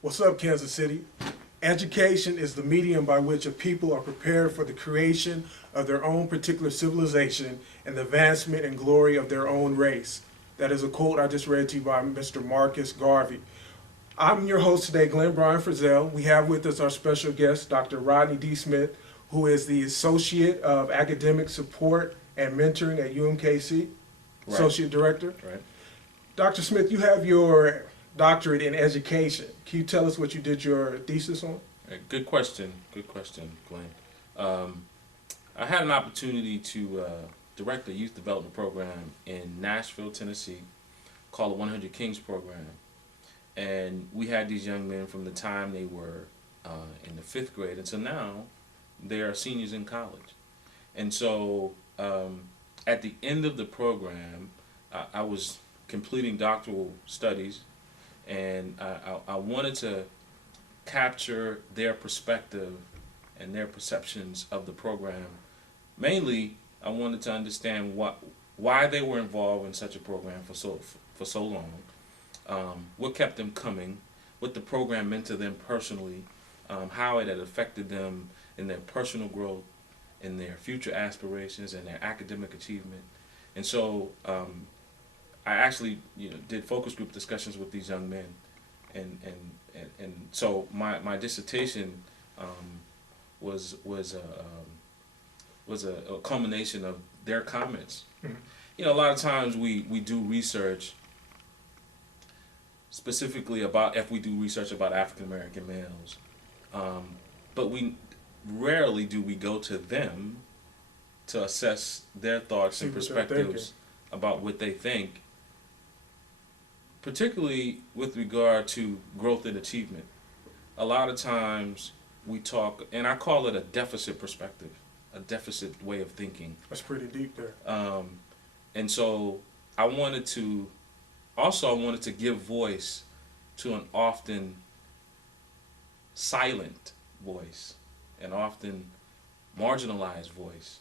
What's up, Kansas City? Education is the medium by which a people are prepared for the creation of their own particular civilization and the advancement and glory of their own race. That is a quote I just read to you by Mr. Marcus Garvey. I'm your host today, Glenn Brian Frizzell. We have with us our special guest, Dr. Rodney D. Smith, who is the Associate of Academic Support and Mentoring at UMKC, Right. Associate Director. Right. Dr. Smith, you have your doctorate in education. Can you tell us what you did your thesis on? Good question, Glenn. I had an opportunity to direct a youth development program in Nashville, Tennessee, called the 100 Kings Program. And we had these young men from the time they were in the 5th grade until now, they are seniors in college. And so at the end of the program, I was completing doctoral studies, and I wanted to capture their perspective and their perceptions of the program. Mainly, I wanted to understand why they were involved in such a program for so long, what kept them coming, what the program meant to them personally, how it had affected them in their personal growth, in their future aspirations, and their academic achievement. And so I actually did focus group discussions with these young men, and so my dissertation was a culmination of their comments. Mm-hmm. A lot of times we do research specifically about African American males, but we rarely do we go to them to assess their thoughts and perspectives about what they think, particularly with regard to growth and achievement. A lot of times we talk, and I call it a deficit perspective, a deficit way of thinking. That's pretty deep there. And so I wanted to give voice to an often silent voice, an often marginalized voice.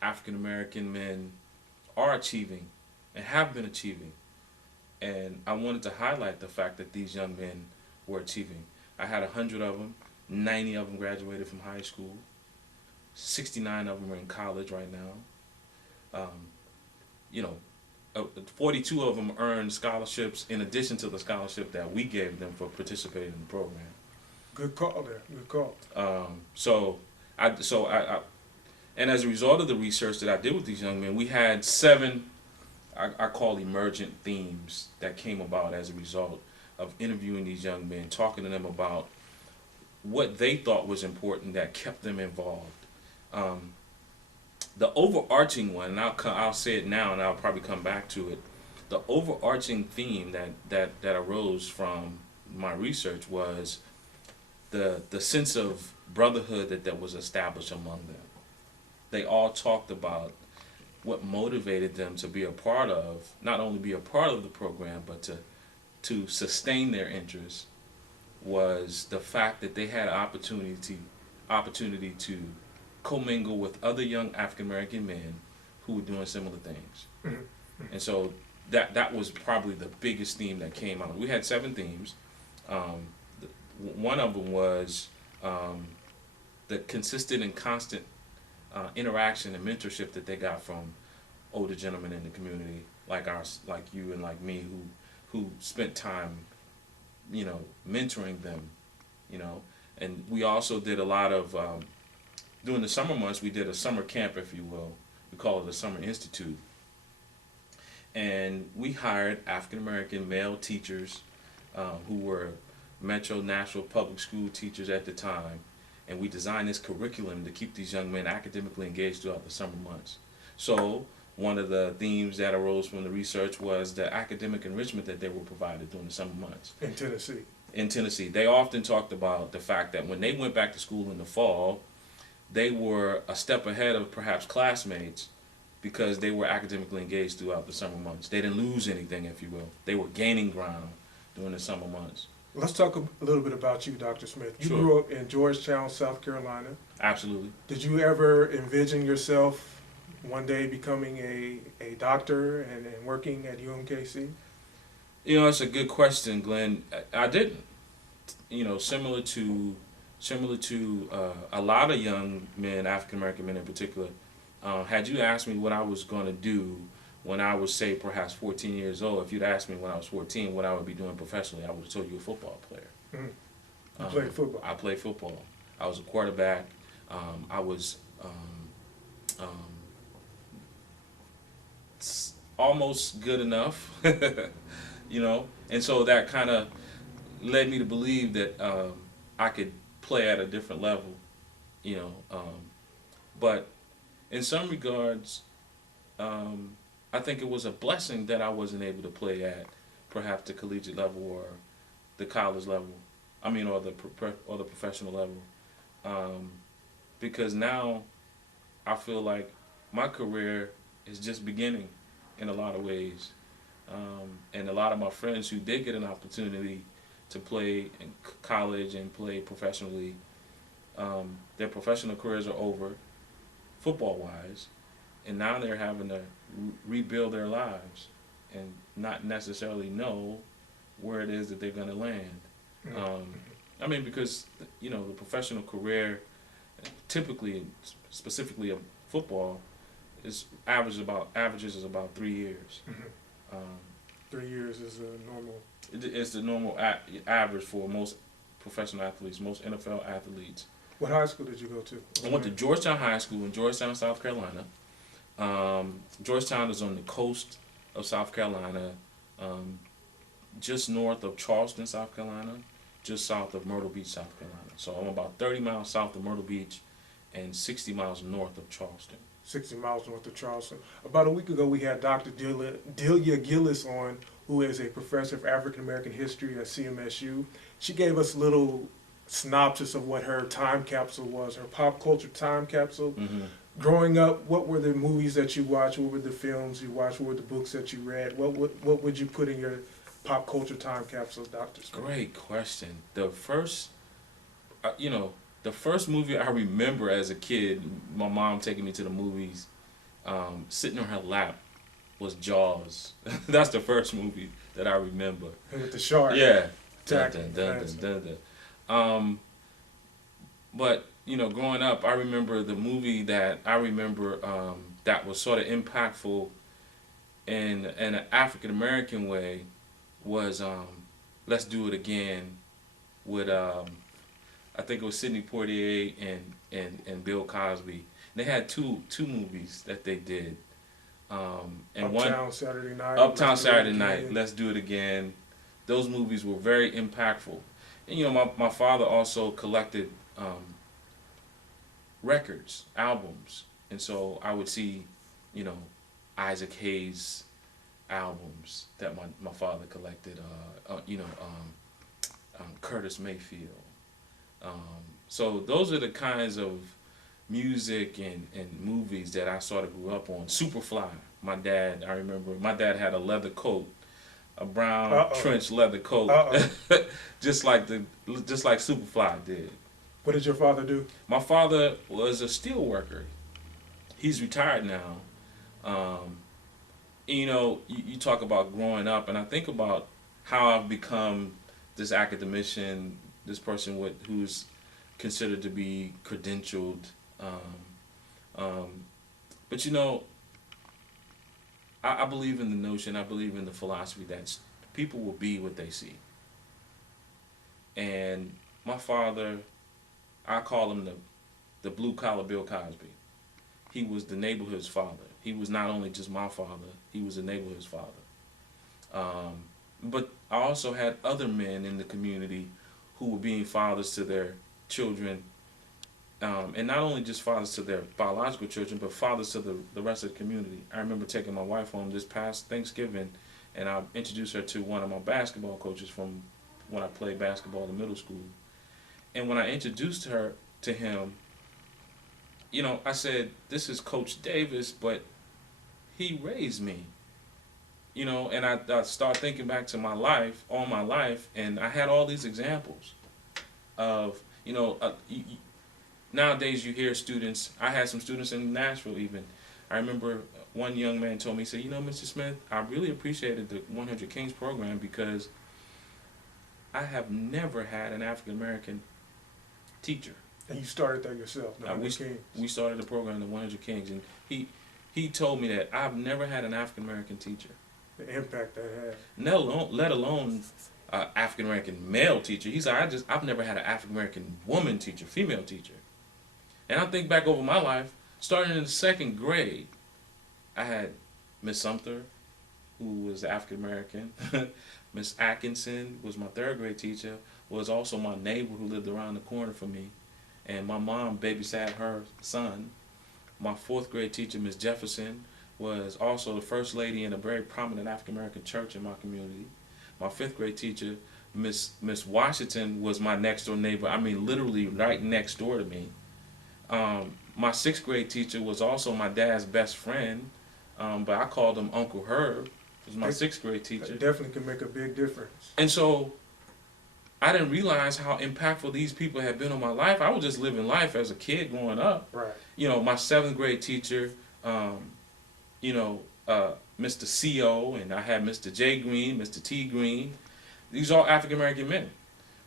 African American men are achieving and have been achieving, and I wanted to highlight the fact that these young men were achieving. I had 100 of them, 90 of them graduated from high school, 69 of them are in college right now. 42 of them earned scholarships in addition to the scholarship that we gave them for participating in the program. Good call there. Good call. And as a result of the research that I did with these young men, we had 7, I call emergent themes that came about as a result of interviewing these young men, talking to them about what they thought was important that kept them involved. The overarching one, and I'll say it now, and I'll probably come back to it. The overarching theme that arose from my research was the sense of brotherhood that was established among them. They all talked about what motivated them to be a part of, not only be a part of the program, but to sustain their interests, was the fact that they had opportunity to commingle with other young African American men who were doing similar things. Mm-hmm. And so that was probably the biggest theme that came out. We had 7 themes. One of them was the consistent and constant interaction and mentorship that they got from older gentlemen in the community, like you and like me, who spent time, mentoring them, And we also did a lot of during the summer months. We did a summer camp, if you will. We call it a Summer Institute, and we hired African American male teachers who were Metro Nashville public school teachers at the time, and we designed this curriculum to keep these young men academically engaged throughout the summer months. So one of the themes that arose from the research was the academic enrichment that they were provided during the summer months. In Tennessee. They often talked about the fact that when they went back to school in the fall, they were a step ahead of perhaps classmates because they were academically engaged throughout the summer months. They didn't lose anything, if you will. They were gaining ground during the summer months. Let's talk a little bit about you, Dr. Smith. You Sure. grew up in Georgetown, South Carolina. Absolutely. Did you ever envision yourself one day becoming a doctor and working at UMKC? You know, that's a good question, Glenn. I didn't. You know, similar to a lot of young men, African American men in particular. Had you asked me what I was going to do when I was, say, perhaps 14 years old, if you'd asked me when I was 14 what I would be doing professionally, I would have told you a football player. Mm. You played football. I played football. I was a quarterback. I was almost good enough, you know, and so that kind of led me to believe that I could play at a different level, you know. But in some regards, I think it was a blessing that I wasn't able to play at perhaps the collegiate level or the college level. I mean, or the professional level, because now I feel like my career is just beginning in a lot of ways, and a lot of my friends who did get an opportunity to play in college and play professionally, their professional careers are over, football-wise, and now they're having to rebuild their lives and not necessarily know where it is that they're going to land. I mean, because, you know, the professional career, typically, specifically of football, averages is about 3 years. 3 years is a normal. It's the normal average for most professional athletes, most NFL athletes. What high school did you go to? I went to Georgetown High School in Georgetown, South Carolina. Georgetown is on the coast of South Carolina, just north of Charleston, South Carolina, just south of Myrtle Beach, South Carolina. So I'm about 30 miles south of Myrtle Beach and 60 miles north of Charleston. 60 miles north of Charleston. About a week ago, we had Dr. Delia Gillis on, who is a professor of African American history at CMSU. She gave us a little synopsis of what her time capsule was, her pop culture time capsule. Mm-hmm. Growing up, what were the movies that you watched? What were the films you watched? What were the books that you read? What would you put in your pop culture time capsule, Dr. Smith? Great question. The first, the first movie I remember as a kid, my mom taking me to the movies, sitting on her lap, was Jaws. That's the first movie that I remember. With the shark. Yeah. Dun, But, you know, growing up, I remember the movie that that was sort of impactful in an African American way was Let's Do It Again with I think it was Sidney Poitier and Bill Cosby. They had two movies that they did. And Uptown Saturday Night. Uptown Saturday Night, Let's Do It Again. Those movies were very impactful. And, you know, my father also collected records, albums. And so I would see, you know, Isaac Hayes albums that my father collected, Curtis Mayfield. So those are the kinds of music and movies that I sort of grew up on. Superfly. I remember my dad had a leather coat, a brown trench leather coat, just like Superfly did. What did your father do? My father was a steel worker. He's retired now. You know, you talk about growing up, and I think about how I've become this academician, this person who's considered to be credentialed. But, you know, I believe in the notion, I believe in the philosophy that people will be what they see. And my father, I call him the blue-collar Bill Cosby. He was the neighborhood's father. He was not only just my father, he was the neighborhood's father. But I also had other men in the community who were being fathers to their children, and not only just fathers to their biological children, but fathers to the rest of the community. I remember taking my wife home this past Thanksgiving, and I introduced her to one of my basketball coaches from when I played basketball in middle school. And when I introduced her to him, you know, I said, this is Coach Davis, but he raised me. You know, and I started thinking back to my life, and I had all these examples of, nowadays you hear students, I had some students in Nashville even, I remember one young man told me, he said, you know, Mr. Smith, I really appreciated the 100 Kings program because I have never had an African American teacher. And you started that yourself, the 100 Kings. We started the program, the 100 Kings, and he told me that I've never had an African American teacher. The impact that had. Let alone African American male teacher. He said, I've never had an African American woman teacher, female teacher. And I think back over my life, starting in the 2nd grade, I had Miss Sumter, who was African American. Miss Atkinson was my 3rd grade teacher, was also my neighbor who lived around the corner from me. And my mom babysat her son. My 4th grade teacher, Miss Jefferson, was also the first lady in a very prominent African American church in my community. My 5th grade teacher, Miss Washington, was my next door neighbor. I mean, literally right next door to me. My 6th grade teacher was also my dad's best friend, but I called him Uncle Herb. He was my 6th grade teacher. That definitely can make a big difference. And so I didn't realize how impactful these people had been on my life. I was just living life as a kid growing up. Right. You know, my 7th grade teacher, Mr. C.O., and I had Mr. J. Green, Mr. T. Green. These are all African American men.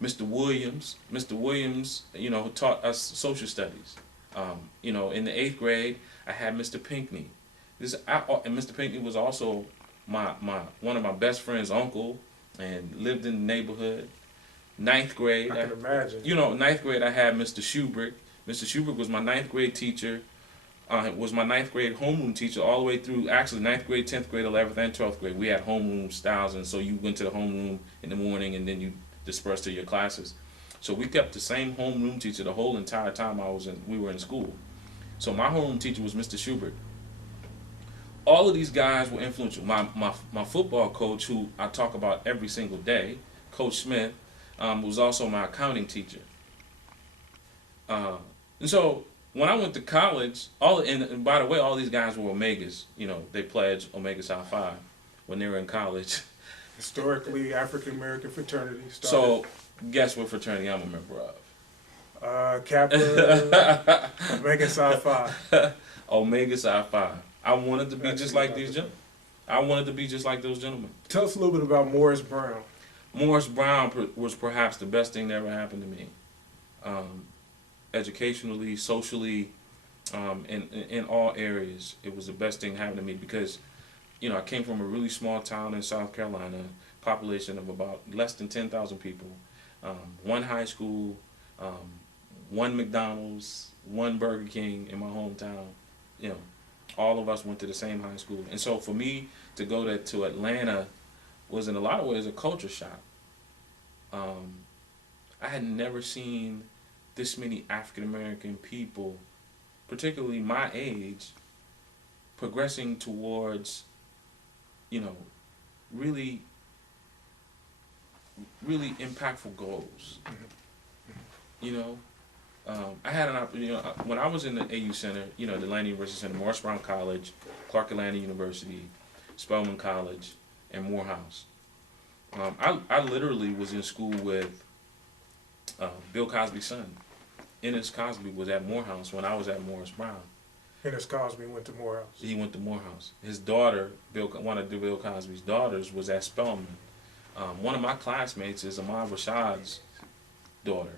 Mr. Williams, who taught us social studies. In the 8th grade, I had Mr. Pinckney. And Mr. Pinckney was also one of my best friend's uncle, and lived in the neighborhood. 9th grade, I can imagine. 9th grade, I had Mr. Schubert. Mr. Schubert was my 9th grade teacher. Was my 9th grade homeroom teacher all the way through, actually 9th grade, 10th grade, 11th, and 12th grade. We had homeroom styles, and so you went to the homeroom in the morning and then you dispersed to your classes. So we kept the same homeroom teacher the whole entire time we were in school. So my homeroom teacher was Mr. Schubert. All of these guys were influential. My football coach, who I talk about every single day, Coach Smith, was also my accounting teacher. And so when I went to college, and by the way, all these guys were Omegas. They pledged Omega Psi Phi when they were in college. Historically, African American fraternity started. So guess what fraternity I'm a member of? Kappa, Omega Psi Phi. Omega Psi Phi. I wanted to be just like these gentlemen. I wanted to be just like those gentlemen. Tell us a little bit about Morris Brown. Morris Brown was perhaps the best thing that ever happened to me. Educationally, socially, in all areas, it was the best thing happened to me because, I came from a really small town in South Carolina, population of about less than 10,000 people, one high school, one McDonald's, one Burger King in my hometown. All of us went to the same high school, and so for me to go to Atlanta was in a lot of ways a culture shock. I had never seen this many African American people, particularly my age, progressing towards, really, really impactful goals. I had an opportunity, when I was in the AU Center, the Atlanta University Center, Morris Brown College, Clark Atlanta University, Spelman College, and Morehouse. I literally was in school with Bill Cosby's son. Ennis Cosby was at Morehouse when I was at Morris Brown. Ennis Cosby went to Morehouse. He went to Morehouse. His daughter, one of Bill Cosby's daughters, was at Spelman. One of my classmates is Ahmad Rashad's daughter.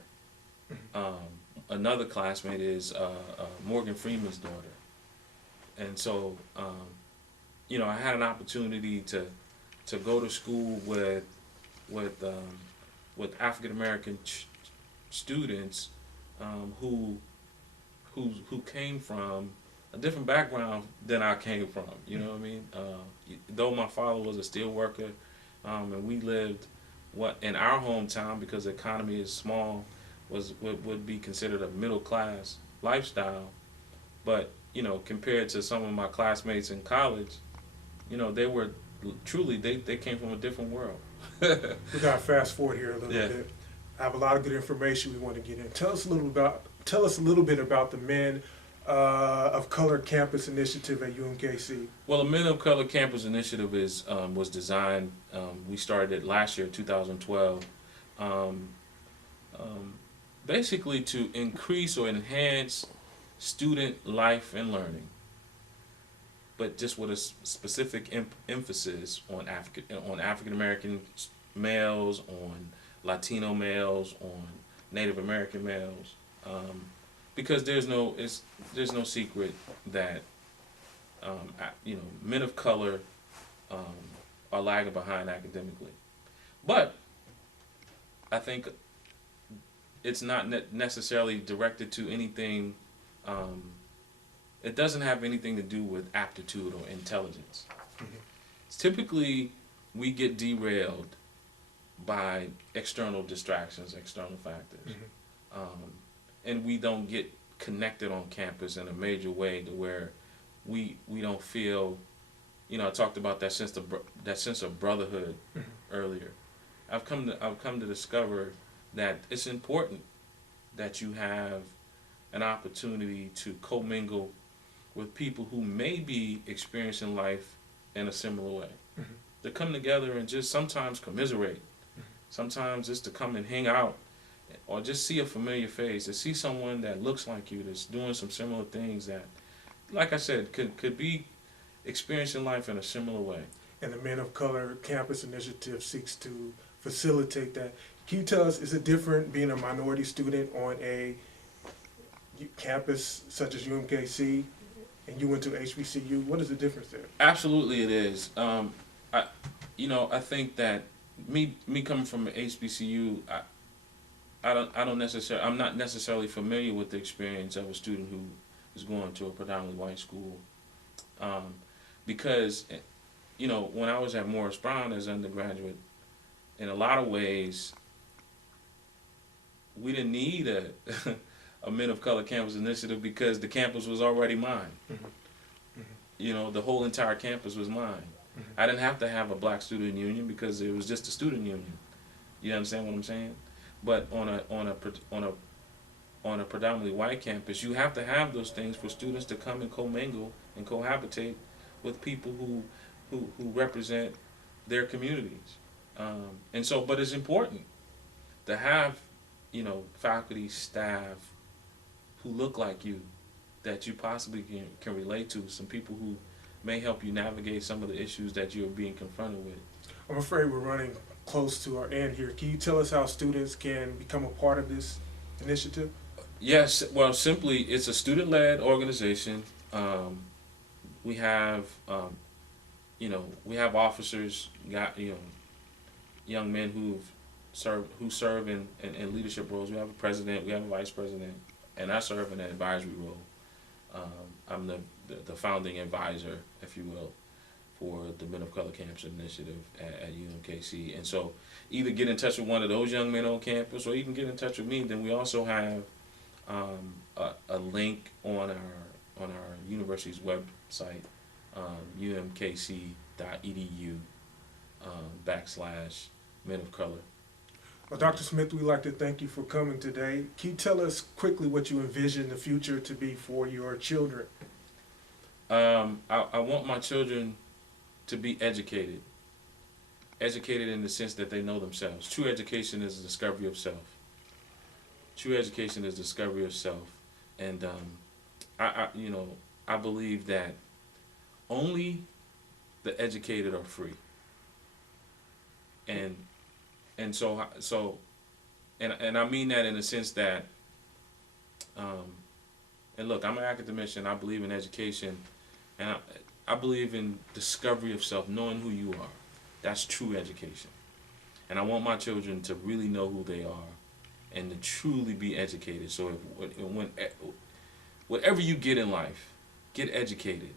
Another classmate is Morgan Freeman's daughter. And so, I had an opportunity to go to school with African American students who came from a different background than I came from. You know what I mean? Though my father was a steel worker, and we lived in our hometown, because the economy is small, would be considered a middle class lifestyle. But compared to some of my classmates in college, they were truly they came from a different world. We got to fast forward here a little bit. I have a lot of good information we want to get in. Tell us a little bit about the Men of Color Campus Initiative at UMKC. Well, the Men of Color Campus Initiative was designed. We started it last year, 2012. Basically to increase or enhance student life and learning. but just with a specific emphasis on African American males, on Latino males, on Native American males, because there's no secret that men of color are lagging behind academically, but I think it's not necessarily directed to anything. It doesn't have anything to do with aptitude or intelligence. Mm-hmm. Typically, we get derailed by external distractions, external factors, and we don't get connected on campus in a major way to where we don't feel. I talked about that sense of brotherhood earlier. I've come to discover that it's important that you have an opportunity to commingle with people who may be experiencing life in a similar way. To come together and just sometimes commiserate, sometimes just to come and hang out, or just see a familiar face, to see someone that looks like you, that's doing some similar things that, like I said, could be experiencing life in a similar way. And the Men of Color Campus Initiative seeks to facilitate that. Can you tell us, is it different being a minority student on a campus such as UMKC and you went to HBCU? What is the difference there? Absolutely, it is. I think that me coming from an HBCU, I'm not necessarily familiar with the experience of a student who is going to a predominantly white school, because when I was at Morris Brown as undergraduate, in a lot of ways, we didn't need a Men of Color Campus Initiative because the campus was already mine. The whole entire campus was mine. I didn't have to have a black student union because it was just a student union. You understand what I'm saying? But on a predominantly white campus, you have to have those things for students to come and commingle and cohabitate with people who represent their communities. But it's important to have, faculty, staff who look like you, that you possibly can relate to, some people who may help you navigate some of the issues that you're being confronted with. I'm afraid we're running close to our end here. Can you tell us how students can become a part of this initiative? Yes, well, simply, it's a student-led organization. We have, we have officers, young men who serve in leadership roles. We have a president, we have a vice president, and I serve in an advisory role. I'm the founding advisor, if you will, for the Men of Color Campus Initiative at UMKC. And so either get in touch with one of those young men on campus or even get in touch with me. Then we also have a link on our university's website, umkc.edu /Men of Color. Well, Dr. Smith, we'd like to thank you for coming today. Can you tell us quickly what you envision the future to be for your children? I want my children to be educated in the sense that they know themselves. True education is the discovery of self. True education is discovery of self. And I believe that only the educated are free. And so I mean that in the sense that, and look, I'm an academician. I believe in education, and I believe in discovery of self, knowing who you are. That's true education. And I want my children to really know who they are and to truly be educated. So whatever you get in life, get educated.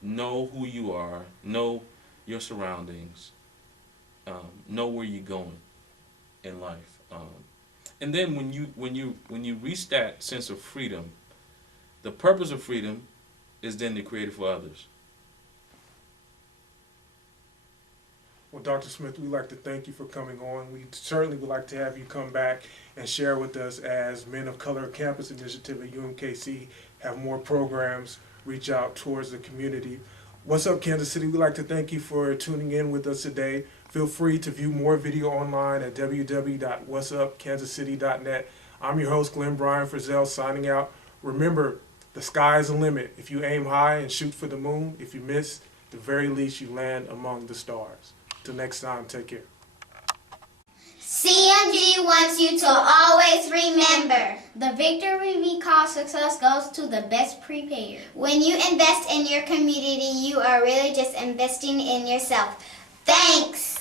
Know who you are, know your surroundings, know where you're going in life. And then when you reach that sense of freedom, the purpose of freedom is then to create it for others. Well, Dr. Smith, we'd like to thank you for coming on. We certainly would like to have you come back and share with us as Men of Color Campus Initiative at UMKC have more programs reach out towards the community. What's up, Kansas City? We'd like to thank you for tuning in with us today. Feel free to view more video online at www.whatsupkansascity.net. I'm your host, Glenn Bryan Frizzell, signing out. Remember, The sky is the limit. If you aim high and shoot for the moon, if you miss, at the very least you land among the stars. Till next time, take care. CMG wants you to always remember, the victory we call success goes to the best prepared. When you invest in your community, you are really just investing in yourself. Thanks.